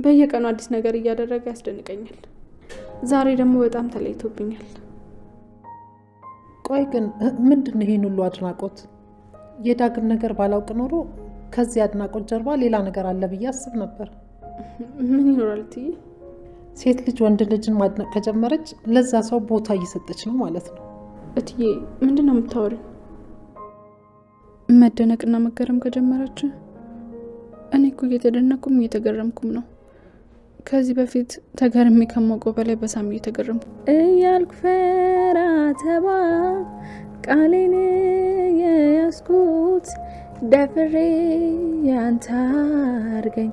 በየቀኑ አዲስ ነገር እያደረገ ያስደንቀኛል። ዛሬ ደግሞ በጣም ተለይቶብኛል። ቆይ ግን ምንድነው ይሄን ሁሉ አድናቆት? የዳግም ነገር ባላውቅ ኖሮ ከዚህ አድናቆት ጀርባ ሌላ ነገር አለ ብዬ አስብ ነበር። ምን ይኖራል ትይ? ሴት ልጅ ወንድ ልጅን ማድነቅ ከጀመረች ለዛ ሰው ቦታ እየሰጠች ነው ማለት ነው። እትዬ ምንድነው የምታወሪው? መደነቅና መገረም ከጀመረች እኔ እኮ እየተደነኩም እየተገረምኩም ነው። ከዚህ በፊት ተገርሜ ከማውቀው በላይ በሳም እየተገረምኩ እያልኩ ፈራ ተባ ቃሌን የያዝኩት ደፍሬ ያንተ አድርገኝ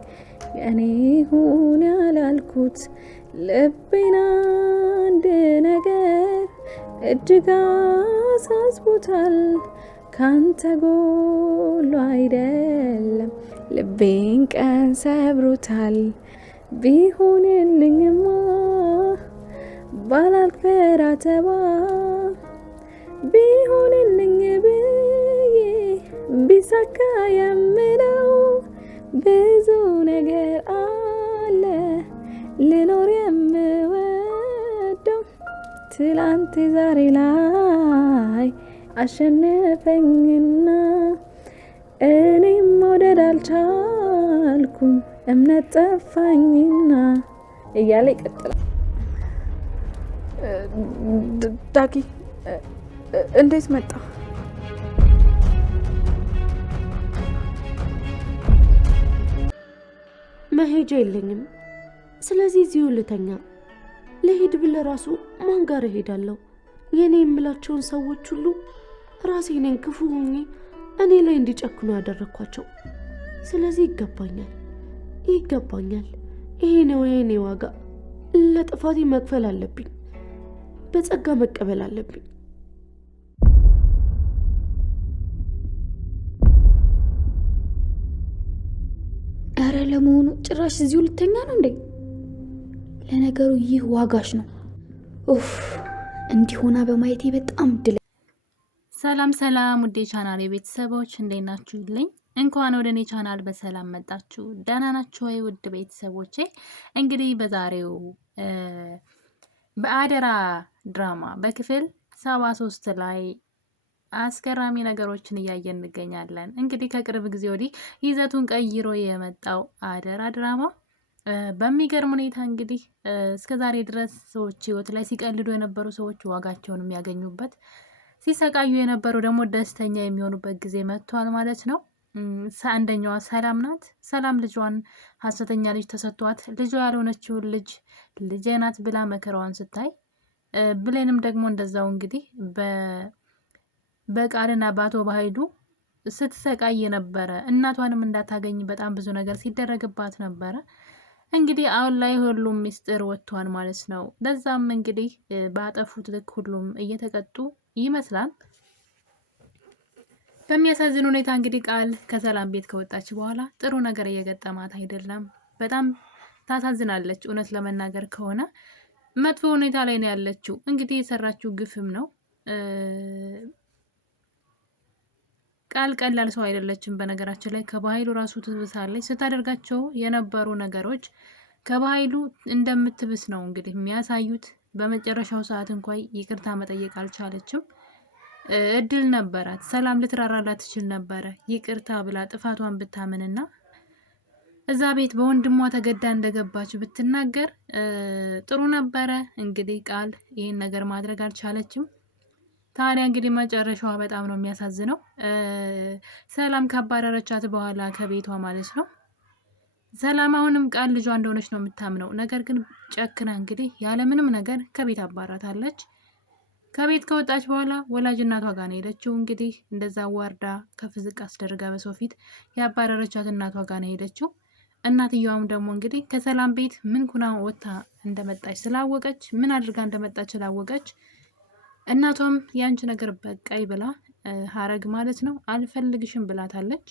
የእኔ ሁን ያላልኩት ልቤን አንድ ነገር እጅግ አሳስቦታል። ካንተ ጎሎ አይደለም ልቤን ቀን ሰብሮታል። ቢሆንልኝማ ባላልክ ፈራ ተባ ቢሆንልኝ ብዬ ቢሳካ የምለው ብዙ ነገር አለ ልኖር የምወደው ትላንት ዛሬ ላይ አሸነፈኝና እኔም መውደድ አልቻልኩም እምነት ጠፋኝና እያለ ይቀጥላል። ዳጊ እንዴት መጣ? መሄጃ የለኝም። ስለዚህ እዚሁ ልተኛ። ለሄድ ብለ ራሱ ማን ጋር እሄዳለሁ? የኔ የምላቸውን ሰዎች ሁሉ ራሴ ነኝ ክፉ ሆኜ እኔ ላይ እንዲጨክኑ ያደረኳቸው። ስለዚህ ይገባኛል። ይሄ ነው የኔ ዋጋ። ለጥፋቴ መክፈል አለብኝ። በጸጋ መቀበል አለብኝ። አረ ለመሆኑ ጭራሽ እዚሁ ልተኛ ነው እንዴ? ለነገሩ ይህ ዋጋሽ ነው። ኡፍ እንዲሆና በማየቴ በጣም ድል። ሰላም ውዴ ቻናል የቤተሰቦች እንዴት ናችሁልኝ? እንኳን ወደ እኔ ቻናል በሰላም መጣችሁ። ደህና ናችሁ ወይ ውድ ቤተሰቦቼ? እንግዲህ በዛሬው በአደራ ድራማ በክፍል 73 ላይ አስገራሚ ነገሮችን እያየን እንገኛለን። እንግዲህ ከቅርብ ጊዜ ወዲህ ይዘቱን ቀይሮ የመጣው አደራ ድራማ በሚገርም ሁኔታ እንግዲህ እስከዛሬ ድረስ ሰዎች ህይወት ላይ ሲቀልዱ የነበሩ ሰዎች ዋጋቸውን የሚያገኙበት፣ ሲሰቃዩ የነበሩ ደግሞ ደስተኛ የሚሆኑበት ጊዜ መጥቷል ማለት ነው። አንደኛዋ ሰላም ናት። ሰላም ልጇን ሀሰተኛ ልጅ ተሰጥቷት ልጇ ያልሆነችውን ልጄ ናት ብላ መከራዋን ስታይ፣ ብሌንም ደግሞ እንደዛው እንግዲህ በቃልና በአቶ በኃይሉ ስትሰቃይ ነበረ። እናቷንም እንዳታገኝ በጣም ብዙ ነገር ሲደረግባት ነበረ። እንግዲህ አሁን ላይ ሁሉም ሚስጥር ወጥቷል ማለት ነው። ለዛም እንግዲህ ባጠፉት ልክ ሁሉም እየተቀጡ ይመስላል። በሚያሳዝን ሁኔታ እንግዲህ ቃል ከሰላም ቤት ከወጣች በኋላ ጥሩ ነገር እየገጠማት አይደለም። በጣም ታሳዝናለች። እውነት ለመናገር ከሆነ መጥፎ ሁኔታ ላይ ነው ያለችው። እንግዲህ የሰራችው ግፍም ነው። ቃል ቀላል ሰው አይደለችም። በነገራችን ላይ ከባህሉ ራሱ ትብሳለች። ስታደርጋቸው የነበሩ ነገሮች ከባህሉ እንደምትብስ ነው እንግዲህ የሚያሳዩት። በመጨረሻው ሰዓት እንኳን ይቅርታ መጠየቅ አልቻለችም። እድል ነበራት። ሰላም ልትራራላት ትችል ነበረ። ይቅርታ ብላ ጥፋቷን ብታምንና እዛ ቤት በወንድሟ ተገዳ እንደገባች ብትናገር ጥሩ ነበረ። እንግዲህ ቃል ይህን ነገር ማድረግ አልቻለችም። ታዲያ እንግዲህ መጨረሻዋ በጣም ነው የሚያሳዝነው። ሰላም ካባረረቻት በኋላ ከቤቷ ማለት ነው። ሰላም አሁንም ቃል ልጇ እንደሆነች ነው የምታምነው። ነገር ግን ጨክና እንግዲህ ያለምንም ነገር ከቤት አባራታለች። ከቤት ከወጣች በኋላ ወላጅ እናቷ ጋር ነው ሄደችው። እንግዲህ እንደዛ ዋርዳ ከፍ ዝቅ አስደርጋ በሰው ፊት ያባረረቻት እናቷ ጋር ነው ሄደችው። እናትየዋም ደግሞ እንግዲህ ከሰላም ቤት ምን ኩና ወጥታ እንደመጣች ስላወቀች፣ ምን አድርጋ እንደመጣች ስላወቀች እናቷም ያንቺ ነገር በቃይ ብላ ሀረግ ማለት ነው አልፈልግሽም ብላታለች።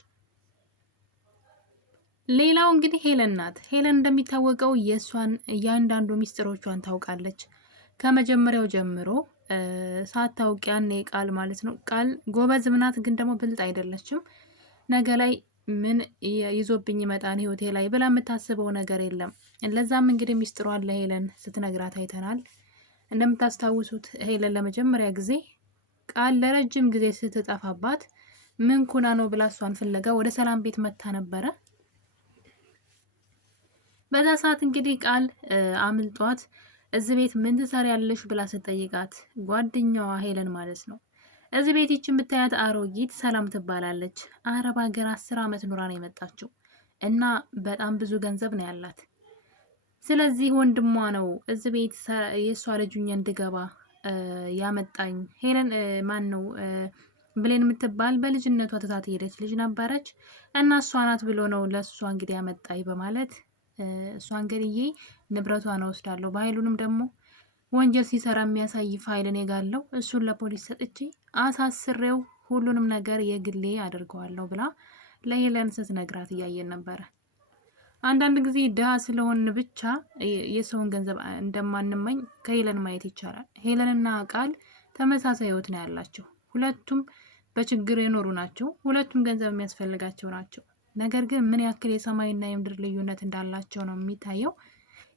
ሌላው እንግዲህ ሄለን ናት። ሄለን እንደሚታወቀው የእሷን እያንዳንዱ ሚስጥሮቿን ታውቃለች ከመጀመሪያው ጀምሮ ሳታውቅ ያኔ ቃል ማለት ነው። ቃል ጎበዝ ምናት፣ ግን ደግሞ ብልጥ አይደለችም። ነገ ላይ ምን ይዞብኝ ይመጣን ህይወቴ ላይ ብላ የምታስበው ነገር የለም። ለዛም እንግዲህ ሚስጥሯን ለሄለን ስትነግራት አይተናል። እንደምታስታውሱት ሄለን ለመጀመሪያ ጊዜ ቃል ለረጅም ጊዜ ስትጠፋባት ምን ኩና ነው ብላ እሷን ፍለጋ ወደ ሰላም ቤት መታ ነበረ። በዛ ሰዓት እንግዲህ ቃል አምልጧት እዚህ ቤት ምን ትሰሪያለሽ ብላ ስትጠይቃት ጓደኛዋ ሄለን ማለት ነው እዚህ ቤት ይች የምታያት አሮጊት ሰላም ትባላለች። አረብ ሀገር 10 ዓመት ኑራ ነው የመጣችው እና በጣም ብዙ ገንዘብ ነው ያላት። ስለዚህ ወንድሟ ነው እዚህ ቤት የእሷ ልጁኛ እንድገባ ያመጣኝ። ሄለን ማን ነው ብሌን የምትባል በልጅነቷ ትታት ሄደች ልጅ ነበረች እና እሷ ናት ብሎ ነው ለእሷ እንግዲህ ያመጣኝ በማለት እሷን ገድዬ ንብረቷን ወስዳለሁ፣ በኃይሉንም ደግሞ ወንጀል ሲሰራ የሚያሳይ ፋይል እኔ ጋር አለው፣ እሱን ለፖሊስ ሰጥቼ አሳስሬው ሁሉንም ነገር የግሌ አድርገዋለሁ ብላ ለሄለን ስትነግራት እያየን ነበረ። አንዳንድ ጊዜ ድሃ ስለሆን ብቻ የሰውን ገንዘብ እንደማንመኝ ከሄለን ማየት ይቻላል። ሄለንና ቃል ተመሳሳይ ህይወት ነው ያላቸው። ሁለቱም በችግር የኖሩ ናቸው። ሁለቱም ገንዘብ የሚያስፈልጋቸው ናቸው። ነገር ግን ምን ያክል የሰማይና የምድር ልዩነት እንዳላቸው ነው የሚታየው።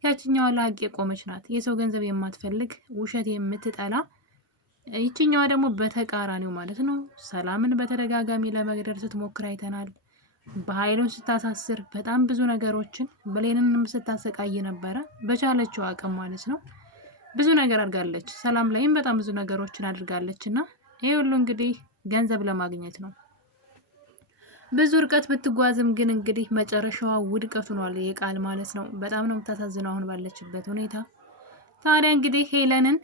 ያችኛዋ ለሀቅ የቆመች ናት፣ የሰው ገንዘብ የማትፈልግ ውሸት የምትጠላ። ይችኛዋ ደግሞ በተቃራኒው ማለት ነው ሰላምን በተደጋጋሚ ለመግደል ስትሞክር አይተናል። በኃይሉን ስታሳስር በጣም ብዙ ነገሮችን ብሌንንም ስታሰቃይ ነበረ፣ በቻለችው አቅም ማለት ነው። ብዙ ነገር አድርጋለች። ሰላም ላይም በጣም ብዙ ነገሮችን አድርጋለች እና ይህ ሁሉ እንግዲህ ገንዘብ ለማግኘት ነው። ብዙ ርቀት ብትጓዝም ግን እንግዲህ መጨረሻዋ ውድቀት ሆኗል የቃል ማለት ነው። በጣም ነው የምታሳዝነው አሁን ባለችበት ሁኔታ። ታዲያ እንግዲህ ሄለንን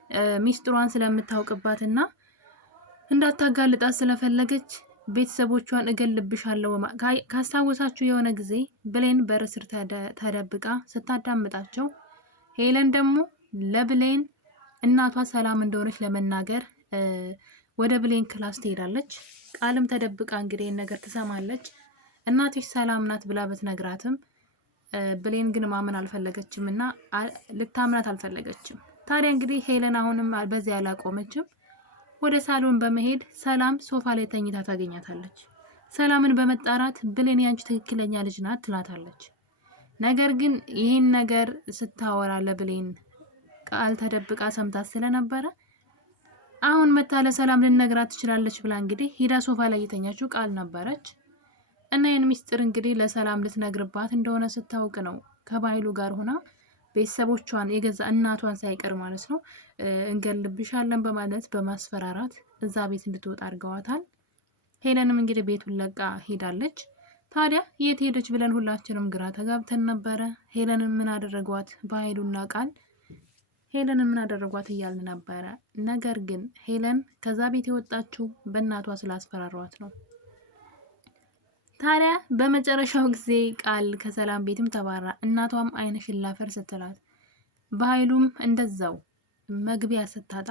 ሚስጥሯን ስለምታውቅባትና እንዳታጋልጣት ስለፈለገች ቤተሰቦቿን እገልብሻለሁ ካስታወሳችሁ የሆነ ጊዜ ብሌን በር ስር ተደብቃ ስታዳምጣቸው ሄለን ደግሞ ለብሌን እናቷ ሰላም እንደሆነች ለመናገር ወደ ብሌን ክላስ ትሄዳለች። ቃልም ተደብቃ እንግዲህ ነገር ትሰማለች። እናትሽ ሰላም ናት ብላ ብትነግራትም ብሌን ግን ማመን አልፈለገችም እና ልታምናት አልፈለገችም። ታዲያ እንግዲህ ሄለን አሁንም በዚህ አላቆመችም። ወደ ሳሎን በመሄድ ሰላም ሶፋ ላይ ተኝታ ታገኛታለች። ሰላምን በመጣራት ብሌን ያንቺ ትክክለኛ ልጅ ናት ትላታለች። ነገር ግን ይህን ነገር ስታወራ ለብሌን ቃል ተደብቃ ሰምታት ስለነበረ አሁን መታ ለሰላም ልነግራት ትችላለች ብላ እንግዲህ ሂዳ ሶፋ ላይ የተኛችው ቃል ነበረች እና ይህን ሚስጥር እንግዲህ ለሰላም ልትነግርባት እንደሆነ ስታውቅ ነው ከባይሉ ጋር ሆና ቤተሰቦቿን የገዛ እናቷን ሳይቀር ማለት ነው እንገልብሻለን በማለት በማስፈራራት እዛ ቤት እንድትወጣ አድርገዋታል። ሄለንም እንግዲህ ቤቱን ለቃ ሄዳለች። ታዲያ የት ሄደች ብለን ሁላችንም ግራ ተጋብተን ነበረ። ሄለንን ምን አደረጓት በኃይሉና ቃል ሄለንን ምን አደረጓት እያልን ነበረ። ነገር ግን ሄለን ከዛ ቤት የወጣችው በእናቷ ስላስፈራሯት ነው። ታዲያ በመጨረሻው ጊዜ ቃል ከሰላም ቤትም ተባራ፣ እናቷም ዓይንሽን ላፈር ስትላት፣ በኃይሉም እንደዛው መግቢያ ስታጣ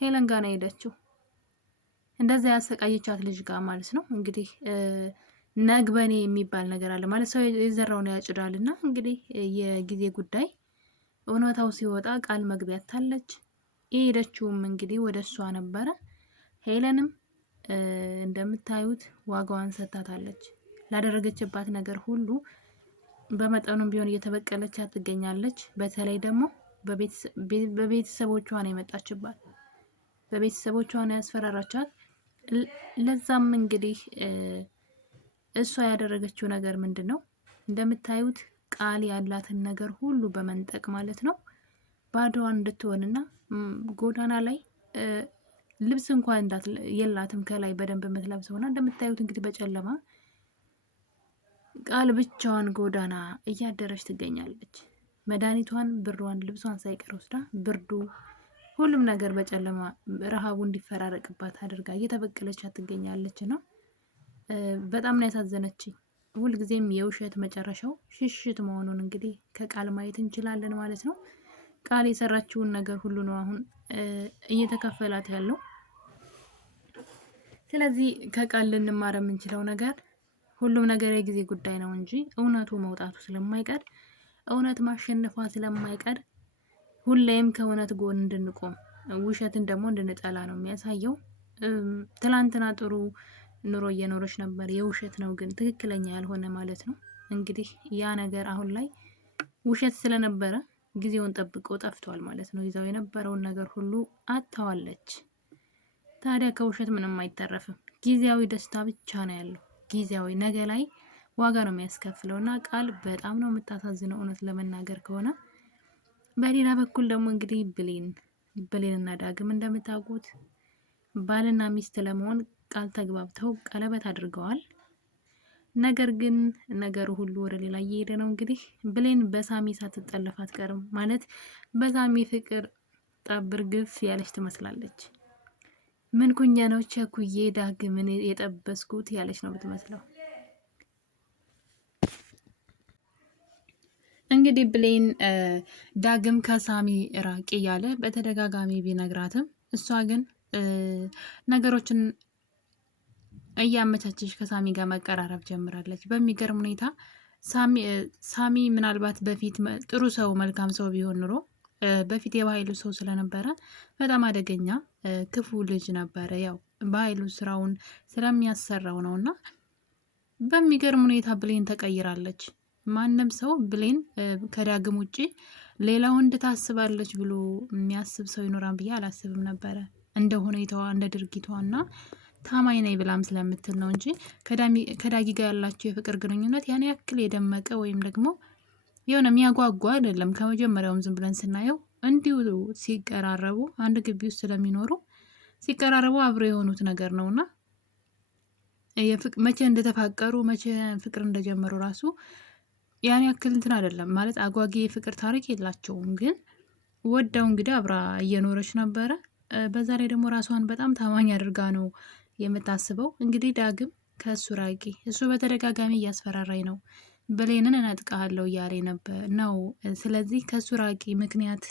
ሄለን ጋር ነው ሄደችው። እንደዛ ያሰቃየቻት ልጅ ጋር ማለት ነው። እንግዲህ ነግበኔ የሚባል ነገር አለ ማለት ሰው የዘራውን ያጭዳል እና እንግዲህ የጊዜ ጉዳይ እውነታው ሲወጣ ቃል መግቢያ ታለች። የሄደችውም እንግዲህ ወደ እሷ ነበረ። ሄለንም እንደምታዩት ዋጋዋን ሰጥታታለች። ላደረገችባት ነገር ሁሉ በመጠኑም ቢሆን እየተበቀለቻት ትገኛለች። በተለይ ደግሞ በቤተሰቦቿ ነው የመጣችባት፣ በቤተሰቦቿ ነው ያስፈራራቻት። ለዛም እንግዲህ እሷ ያደረገችው ነገር ምንድን ነው? እንደምታዩት ቃል ያላትን ነገር ሁሉ በመንጠቅ ማለት ነው ባዶዋን እንድትሆንና ጎዳና ላይ ልብስ እንኳን የላትም ከላይ በደንብ የምትለብሰው ሆና እንደምታዩት እንግዲህ በጨለማ ቃል ብቻዋን ጎዳና እያደረች ትገኛለች። መድኃኒቷን፣ ብሯን፣ ልብሷን ሳይቀር ወስዳ ብርዱ፣ ሁሉም ነገር በጨለማ ረሃቡ እንዲፈራረቅባት አድርጋ እየተበቀለቻት ትገኛለች። ነው በጣም ነው ያሳዘነችኝ። ሁልጊዜም የውሸት መጨረሻው ሽሽት መሆኑን እንግዲህ ከቃል ማየት እንችላለን ማለት ነው። ቃል የሰራችውን ነገር ሁሉ ነው አሁን እየተከፈላት ያለው። ስለዚህ ከቃል ልንማር የምንችለው ነገር ሁሉም ነገር የጊዜ ጉዳይ ነው እንጂ እውነቱ መውጣቱ ስለማይቀር፣ እውነት ማሸነፏ ስለማይቀር ሁሌም ከእውነት ጎን እንድንቆም ውሸትን ደግሞ እንድንጠላ ነው የሚያሳየው። ትላንትና ጥሩ ኑሮ እየኖረች ነበር። የውሸት ነው ግን ትክክለኛ ያልሆነ ማለት ነው። እንግዲህ ያ ነገር አሁን ላይ ውሸት ስለነበረ ጊዜውን ጠብቆ ጠፍቷል ማለት ነው። ይዛው የነበረውን ነገር ሁሉ አጥተዋለች። ታዲያ ከውሸት ምንም አይተረፍም። ጊዜያዊ ደስታ ብቻ ነው ያለው። ጊዜያዊ ነገ ላይ ዋጋ ነው የሚያስከፍለው እና ቃል በጣም ነው የምታሳዝነው እውነት ለመናገር ከሆነ። በሌላ በኩል ደግሞ እንግዲህ ብሌንና ዳግም እንደምታውቁት ባልና ሚስት ለመሆን ቃል ተግባብተው ቀለበት አድርገዋል። ነገር ግን ነገሩ ሁሉ ወደ ሌላ እየሄደ ነው። እንግዲህ ብሌን በሳሚ ሳትጠለፍ አትቀርም ማለት በሳሚ ፍቅር ጠብር ግፍ ያለች ትመስላለች። ምን ኩኛ ነው ቸኩዬ ዳግምን የጠበስኩት ያለች ነው ብትመስለው። እንግዲህ ብሌን ዳግም ከሳሚ ራቂ እያለ በተደጋጋሚ ቢነግራትም እሷ ግን ነገሮችን እያመቻቸች ከሳሚ ጋር መቀራረብ ጀምራለች። በሚገርም ሁኔታ ሳሚ ምናልባት በፊት ጥሩ ሰው መልካም ሰው ቢሆን ኑሮ በፊት የባህሉ ሰው ስለነበረ በጣም አደገኛ ክፉ ልጅ ነበረ። ያው በኃይሉ ስራውን ስለሚያሰራው ነው እና በሚገርም ሁኔታ ብሌን ተቀይራለች። ማንም ሰው ብሌን ከዳግም ውጭ ሌላ ወንድ ታስባለች ብሎ የሚያስብ ሰው ይኖራል ብዬ አላስብም ነበረ። እንደ ሁኔታዋ እንደ ድርጊቷ እና ታማኝ ነኝ ብላም ስለምትል ነው እንጂ ከዳጊ ጋር ያላቸው የፍቅር ግንኙነት ያን ያክል የደመቀ ወይም ደግሞ የሆነ የሚያጓጓ አይደለም። ከመጀመሪያውም ዝም ብለን ስናየው እንዲሁ ሲቀራረቡ አንድ ግቢ ውስጥ ስለሚኖሩ ሲቀራረቡ አብረው የሆኑት ነገር ነውና መቼ እንደተፋቀሩ መቼ ፍቅር እንደጀመሩ ራሱ ያን ያክል እንትን አይደለም ማለት አጓጊ የፍቅር ታሪክ የላቸውም። ግን ወዳው እንግዲህ አብራ እየኖረች ነበረ። በዛ ላይ ደግሞ ራሷን በጣም ታማኝ አድርጋ ነው የምታስበው። እንግዲህ ዳግም ከእሱ ራቂ፣ እሱ በተደጋጋሚ እያስፈራራኝ ነው፣ ብሌንን እነጥቃለሁ እያለ ነው። ስለዚህ ከእሱ ራቂ፣ ምክንያት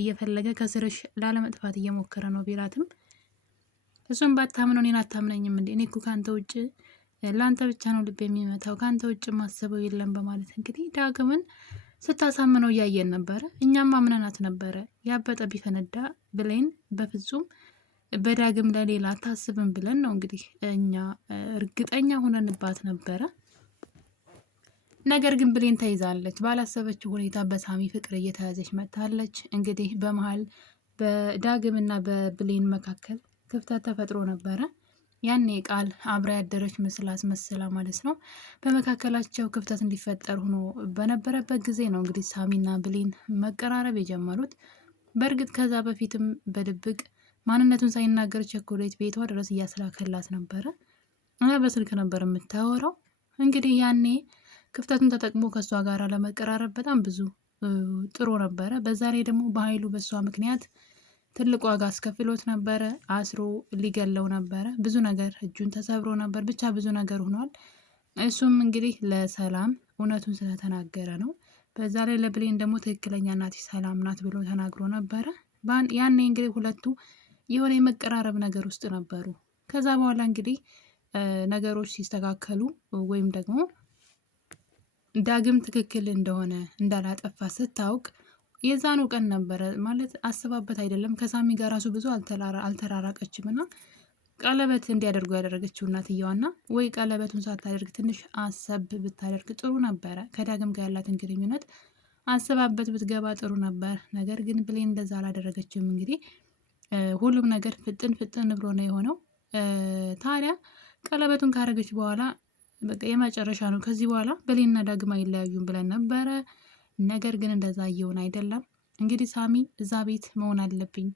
እየፈለገ ከስርሽ ላለመጥፋት እየሞከረ ነው ቢላትም እሱም ባታምነው እኔን አታምነኝም እንዴ? እኔ እኮ ከአንተ ውጭ ለአንተ ብቻ ነው ልብ የሚመታው፣ ከአንተ ውጭ ማሰበው የለም በማለት እንግዲህ ዳግምን ስታሳምነው እያየን ነበረ። እኛም አምነናት ነበረ። ያበጠ ቢፈነዳ ብሌን በፍጹም በዳግም ለሌላ አታስብም ብለን ነው እንግዲህ እኛ እርግጠኛ ሆነንባት ነበረ። ነገር ግን ብሌን ተይዛለች። ባላሰበችው ሁኔታ በሳሚ ፍቅር እየተያዘች መጥታለች። እንግዲህ በመሀል በዳግምና በብሌን መካከል ክፍተት ተፈጥሮ ነበረ። ያኔ ቃል አብራ ያደረች ምስል አስመስላ ማለት ነው በመካከላቸው ክፍተት እንዲፈጠር ሆኖ በነበረበት ጊዜ ነው እንግዲህ ሳሚና ብሌን መቀራረብ የጀመሩት። በእርግጥ ከዛ በፊትም በድብቅ ማንነቱን ሳይናገር ቸኮሌት ቤቷ ድረስ እያስላከላት ነበረ እና በስልክ ነበር የምታወራው። እንግዲህ ያኔ ክፍተቱን ተጠቅሞ ከእሷ ጋር ለመቀራረብ በጣም ብዙ ጥሩ ነበረ። በዛ ላይ ደግሞ በኃይሉ በእሷ ምክንያት ትልቅ ዋጋ አስከፍሎት ነበረ። አስሮ ሊገለው ነበረ። ብዙ ነገር እጁን ተሰብሮ ነበር። ብቻ ብዙ ነገር ሆኗል። እሱም እንግዲህ ለሰላም እውነቱን ስለተናገረ ነው። በዛ ላይ ለብሌን ደግሞ ትክክለኛ እናት ሰላም ናት ብሎ ተናግሮ ነበረ። ያኔ እንግዲህ ሁለቱ የሆነ የመቀራረብ ነገር ውስጥ ነበሩ። ከዛ በኋላ እንግዲህ ነገሮች ሲስተካከሉ ወይም ደግሞ ዳግም ትክክል እንደሆነ እንዳላጠፋ ስታውቅ የዛኑ ቀን ነበረ ማለት አስባበት አይደለም። ከሳሚ ጋር ራሱ ብዙ አልተራራቀችም እና ቀለበት እንዲያደርጉ ያደረገችው እናትየዋና ወይ ቀለበቱን ሳታደርግ ትንሽ አሰብ ብታደርግ ጥሩ ነበረ። ከዳግም ጋር ያላትን ግንኙነት አስባበት ብትገባ ጥሩ ነበር። ነገር ግን ብሌን እንደዛ አላደረገችም። እንግዲህ ሁሉም ነገር ፍጥን ብሎ ነው የሆነው። ታዲያ ቀለበቱን ካደረገች በኋላ በቃ የመጨረሻ ነው፣ ከዚህ በኋላ ብሌንና ዳግም አይለያዩም ብለን ነበረ። ነገር ግን እንደዛ እየሆነ አይደለም። እንግዲህ ሳሚ እዛ ቤት መሆን አለብኝ፣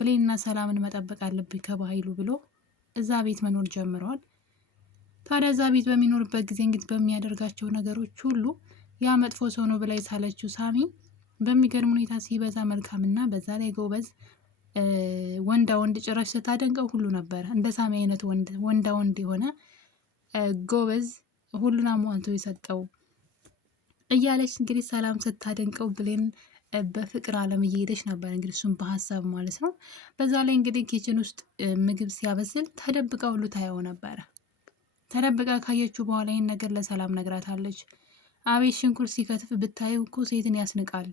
ብሌንና ሰላምን መጠበቅ አለብኝ ከባህሉ ብሎ እዛ ቤት መኖር ጀምረዋል። ታዲያ እዛ ቤት በሚኖርበት ጊዜ እንግዲህ በሚያደርጋቸው ነገሮች ሁሉ ያ መጥፎ ሰው ነው ብላ የሳለችው ሳሚ በሚገርም ሁኔታ ሲበዛ መልካምና በዛ ላይ ጎበዝ ወንዳ ወንድ ጭራሽ ስታደንቀው ሁሉ ነበር። እንደ ሳሚ አይነት ወንዳ ወንድ የሆነ ጎበዝ ሁሉን አሟልቶ የሰጠው እያለች እንግዲህ ሰላም ስታደንቀው ብሌን በፍቅር ዓለም እየሄደች ነበር። እንግዲህ እሱም በሀሳብ ማለት ነው። በዛ ላይ እንግዲህ ኪችን ውስጥ ምግብ ሲያበስል ተደብቃ ሁሉ ታየው ነበረ። ተደብቃ ካየችው በኋላ ይህን ነገር ለሰላም ነግራታለች። አቤት ሽንኩርት ሲከትፍ ብታዩ እኮ ሴትን ያስንቃል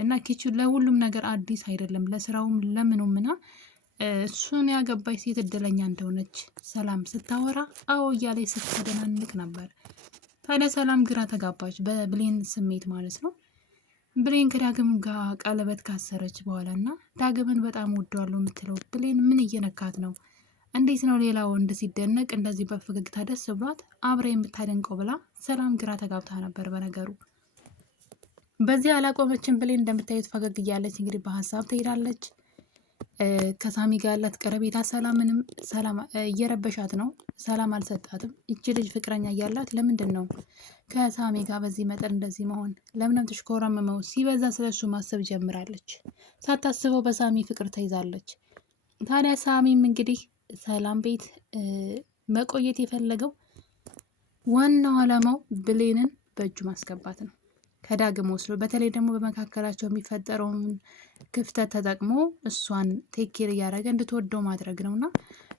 እና ኪችን ለሁሉም ነገር አዲስ አይደለም፣ ለስራውም ለምኑም እና እሱን ያገባች ሴት እድለኛ እንደሆነች ሰላም ስታወራ አዎ እያለች ስትደናንቅ ነበር። ታዲያ ሰላም ግራ ተጋባች፣ በብሌን ስሜት ማለት ነው። ብሌን ከዳግም ጋር ቀለበት ካሰረች በኋላ እና ዳግምን በጣም ወደዋለሁ የምትለው ብሌን ምን እየነካት ነው? እንዴት ነው ሌላ ወንድ ሲደነቅ እንደዚህ በፈገግታ ደስ ብሏት አብረ የምታደንቀው ብላ ሰላም ግራ ተጋብታ ነበር በነገሩ። በዚህ አላቆመችን ብሌን እንደምታዩት ፈገግ እያለች እንግዲህ በሀሳብ ትሄዳለች። ከሳሚ ጋር ያላት ቀረቤታ ሰላም እየረበሻት ነው። ሰላም አልሰጣትም። ይቺ ልጅ ፍቅረኛ እያላት ለምንድን ነው ከሳሚ ጋር በዚህ መጠን እንደዚህ መሆን? ለምንም ትሽኮረመመው? ሲበዛ ስለሱ ማሰብ ጀምራለች። ሳታስበው በሳሚ ፍቅር ተይዛለች። ታዲያ ሳሚም እንግዲህ ሰላም ቤት መቆየት የፈለገው ዋናው ዓላማው ብሌንን በእጁ ማስገባት ነው ከዳግም ወስዶ፣ በተለይ ደግሞ በመካከላቸው የሚፈጠረውን ክፍተት ተጠቅሞ እሷን ቴኬር እያደረገ እንድትወደው ማድረግ ነው። እና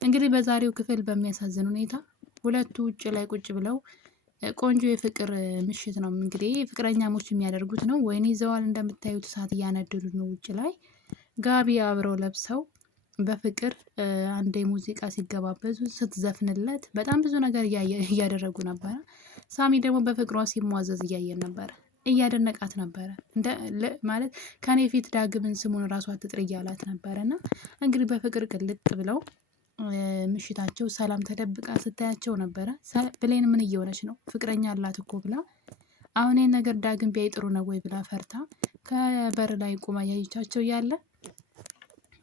እንግዲህ በዛሬው ክፍል በሚያሳዝን ሁኔታ ሁለቱ ውጭ ላይ ቁጭ ብለው ቆንጆ የፍቅር ምሽት ነው እንግዲህ ፍቅረኛሞች የሚያደርጉት ነው። ወይን ይዘዋል፣ እንደምታዩት እሳት እያነደዱ ነው ውጭ ላይ ጋቢ አብረው ለብሰው በፍቅር አንዴ ሙዚቃ ሲገባበዙ ስትዘፍንለት በጣም ብዙ ነገር እያደረጉ ነበረ። ሳሚ ደግሞ በፍቅሯ ሲሟዘዝ እያየን ነበረ፣ እያደነቃት ነበረ። ማለት ከኔ ፊት ዳግምን ስሙን ራሷ አትጥሪ እያላት ነበረ። እና እንግዲህ በፍቅር ቅልጥ ብለው ምሽታቸው ሰላም ተደብቃ ስታያቸው ነበረ። ብሌን ምን እየሆነች ነው? ፍቅረኛ አላት እኮ ብላ አሁን ይህን ነገር ዳግም ቢያይ ጥሩ ነው ወይ ብላ ፈርታ ከበር ላይ ቁማ እያየቻቸው እያለ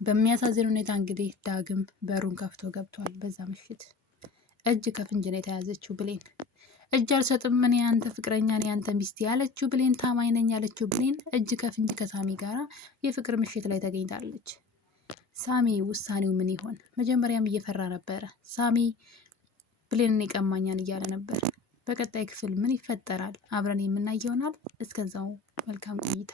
በሚያሳዝን ሁኔታ እንግዲህ ዳግም በሩን ከፍቶ ገብቷል። በዛ ምሽት እጅ ከፍንጅ ነው የተያዘችው ብሌን። እጅ አልሰጥም እኔ ያንተ ፍቅረኛ እኔ ያንተ ሚስት ያለችው ብሌን፣ ታማኝ ነኝ ያለችው ብሌን እጅ ከፍንጅ ከሳሚ ጋራ የፍቅር ምሽት ላይ ተገኝታለች። ሳሚ ውሳኔው ምን ይሆን? መጀመሪያም እየፈራ ነበረ። ሳሚ ብሌንን ይቀማኛን እያለ ነበር። በቀጣይ ክፍል ምን ይፈጠራል? አብረን የምናይ ይሆናል። እስከዛው መልካም ቆይታ